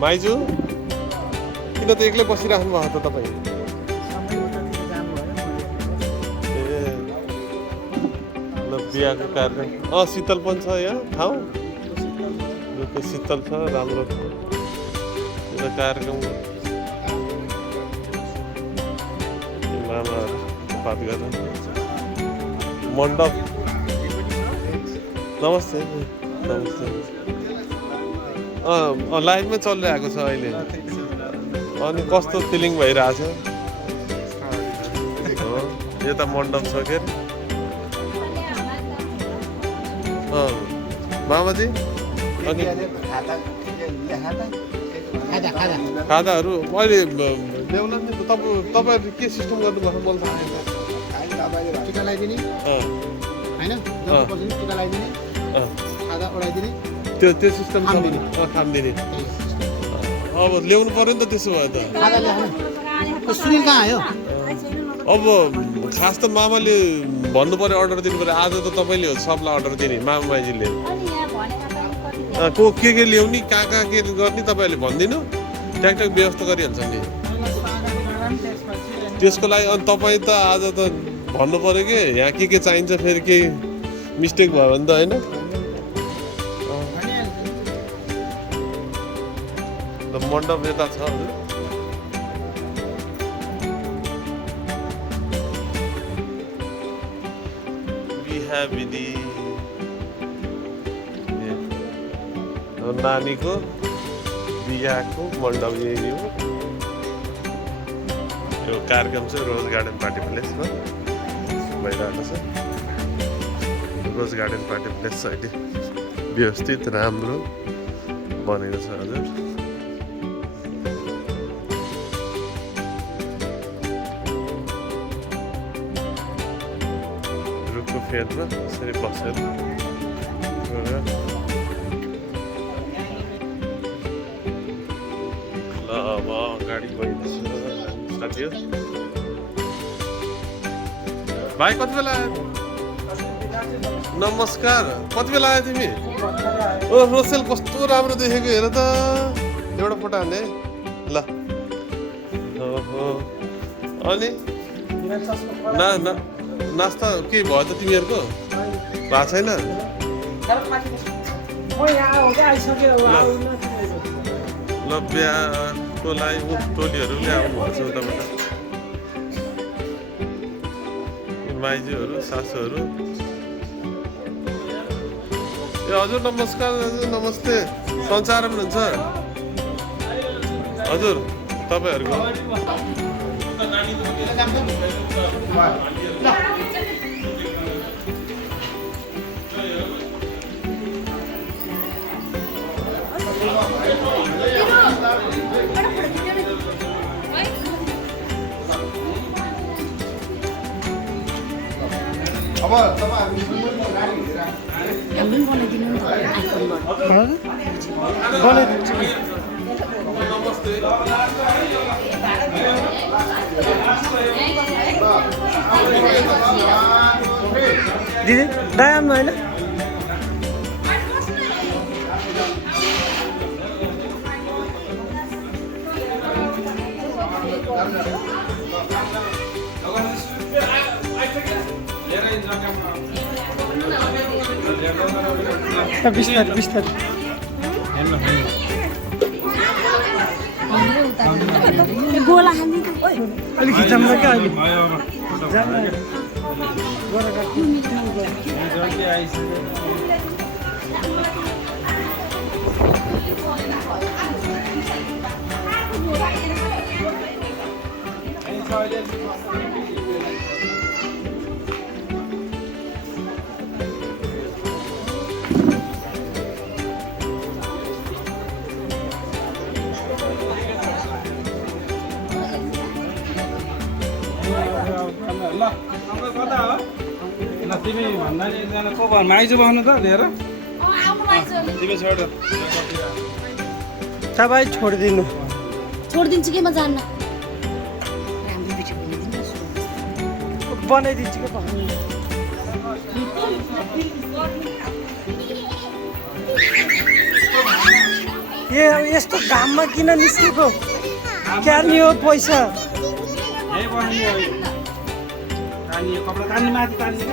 माइजू किन त एक्लै बसिराख्नु भएको त तपाईँ? ए ल बिहाको कार्यक्रम शीतल पनि छ यहाँ ठाउँ शीतल छ राम्रो कार्यक्रम लामाहरू बात गरेर मण्डप नमस्ते नमस्ते लाइभमै चलिरहेको छ अहिले अनि कस्तो फिलिङ भइरहेछ यता मण्डप छ के मामाजी अनि खादाहरू अहिले ल्याउला नि तपाईँहरूले के सिस्टम गर्नुभएको बोल्छ टिका लगाइदिने होइन टिका लगाइदिने खाजा ओढाइदिने त्यो सिस्टम खानिदिने अब ल्याउनु पर्यो नि त त्यसो भए त सुनिल कहाँ आयो अब खास त मामाले भन्नु पर्यो अर्डर दिनु पर्यो आज त तपाईँले हो सबलाई अर्डर दिने मामा माइजीले को के ल्याउने कहाँ के गर्ने तपाईँहरूले भनिदिनु ट्याकट्याक व्यवस्था गरिहाल्छ नि त्यसको लागि अनि तपाईँ त आज त भन्नु पर्यो कि यहाँ के चाहिन्छ फेरि केही मिस्टेक भयो भने त होइन मण्डप यता छ हजुर बिहा विधि नानीको बिहाको मण्डप यही हो यो कार्यक्रम चाहिँ रोज गार्डन पार्टी प्लेसमा भइरहेको छ रोज गार्डन पार्टी प्लेस छ अहिले व्यवस्थित राम्रो बनेको छ हजुर रुखको फेदमा यसरी बसेर ल अब अगाडि गइरहेछ साथी हो भाइ कति बेला आयो नमस्कार कति बेला आयो तिमी ओ रोसेल कस्तो राम्रो देखेको हेर त एउटा फोटो हान्ने ल अनि नास्ता के भयो त तिमीहरूको भएको छैन ल बिहाको लागि टोलीहरू ल्याउनु भएको छ उताबाट माइजूहरू सासूहरू ए हजुर नमस्कार हजुर नमस्ते सञ्चारमा हुनुहुन्छ हजुर तपाईँहरूको अब दिदी डायम होइन बिस्तारै बिस्तारै गोला अलिक खिचाउँला क्या अहिले तिमी भन्दा नि एकजना को भयो माइजू बस्नु त लिएर तिमी छोड तपाईँ छोडिदिनु छोडिदिन्छु के म जान्न बनाइदिन्छु क्या पकाउनु यस्तो घाममा किन निस्केको क्या नि हो पैसा यही बनाउने हो तानियो कपडा तान्ने माथि तान्ने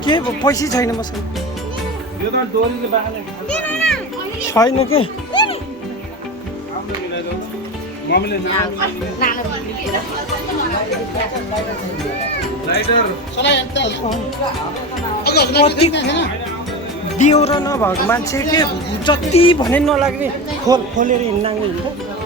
क्या के पैसा छैन मसँग यो त डोरीले बाँध्ने छैन के आफ्नो मिलाइदेऊ मम्मीले लाइटर कति दियो र नभएको मान्छे के जति भने नलाग्ने खोलेर हिँड्नाङ्गे हुन्छ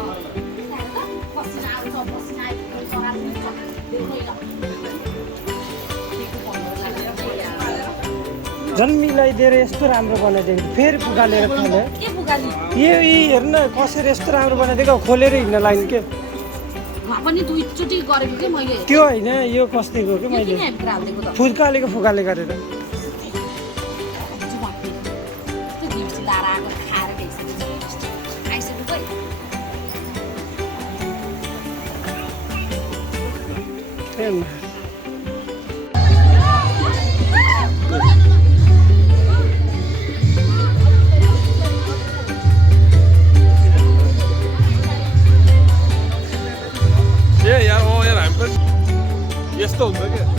झन् मिलाइदिएर यस्तो राम्रो बनाइदिएको फेरि पुगालेर खोले के पुगाली यो हेर्न कसरी यस्तो राम्रो बनाइदिएको खोलेर हिँड्न लाइन के पनि दुईचोटि गरेको के मैले त्यो होइन यो कस्तीको के मैले फुकालेको फुकाले गरेर यार हामी पनि यस्तो हुन्छ क्या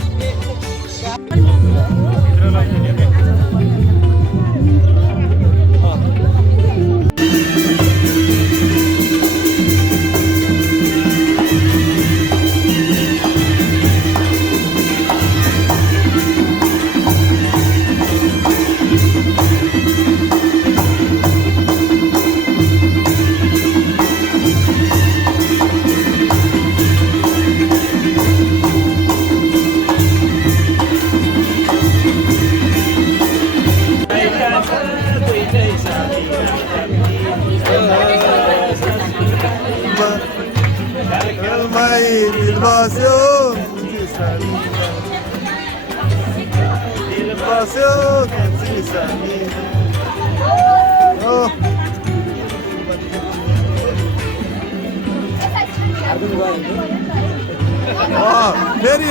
फेरि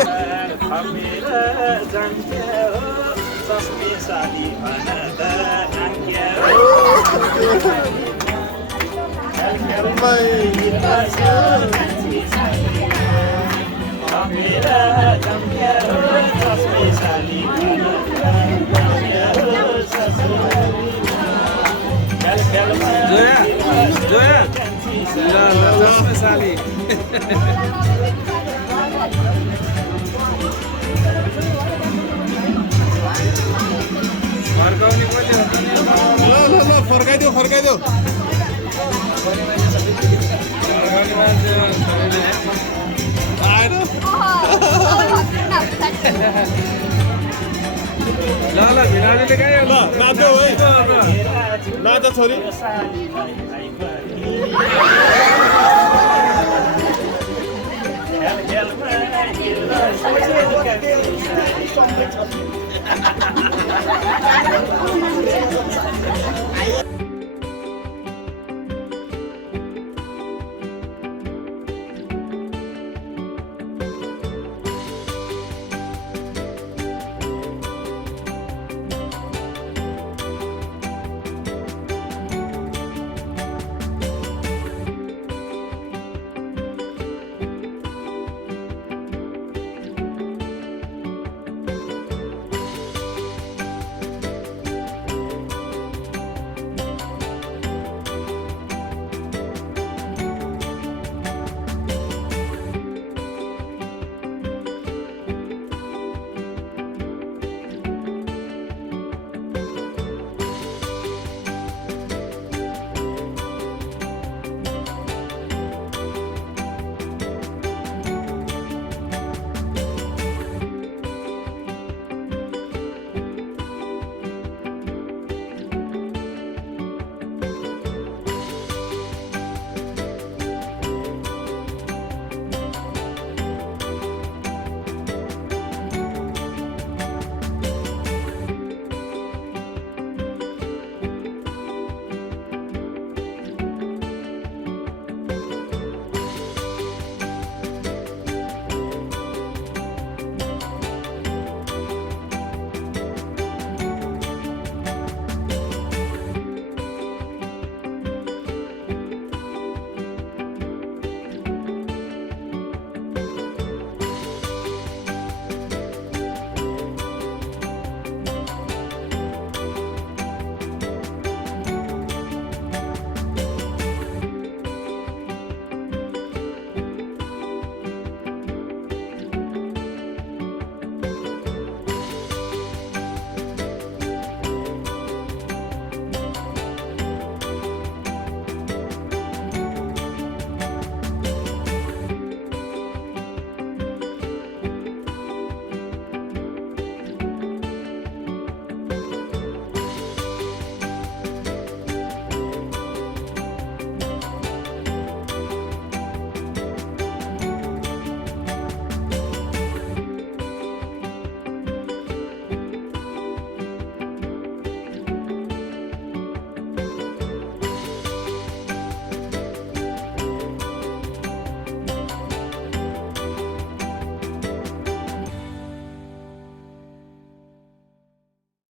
जोया ल साली फर्काउने ल फर्काइदेऊ आएर ल भिनाले कहाँ ल नाच्यौ है नाच छोरी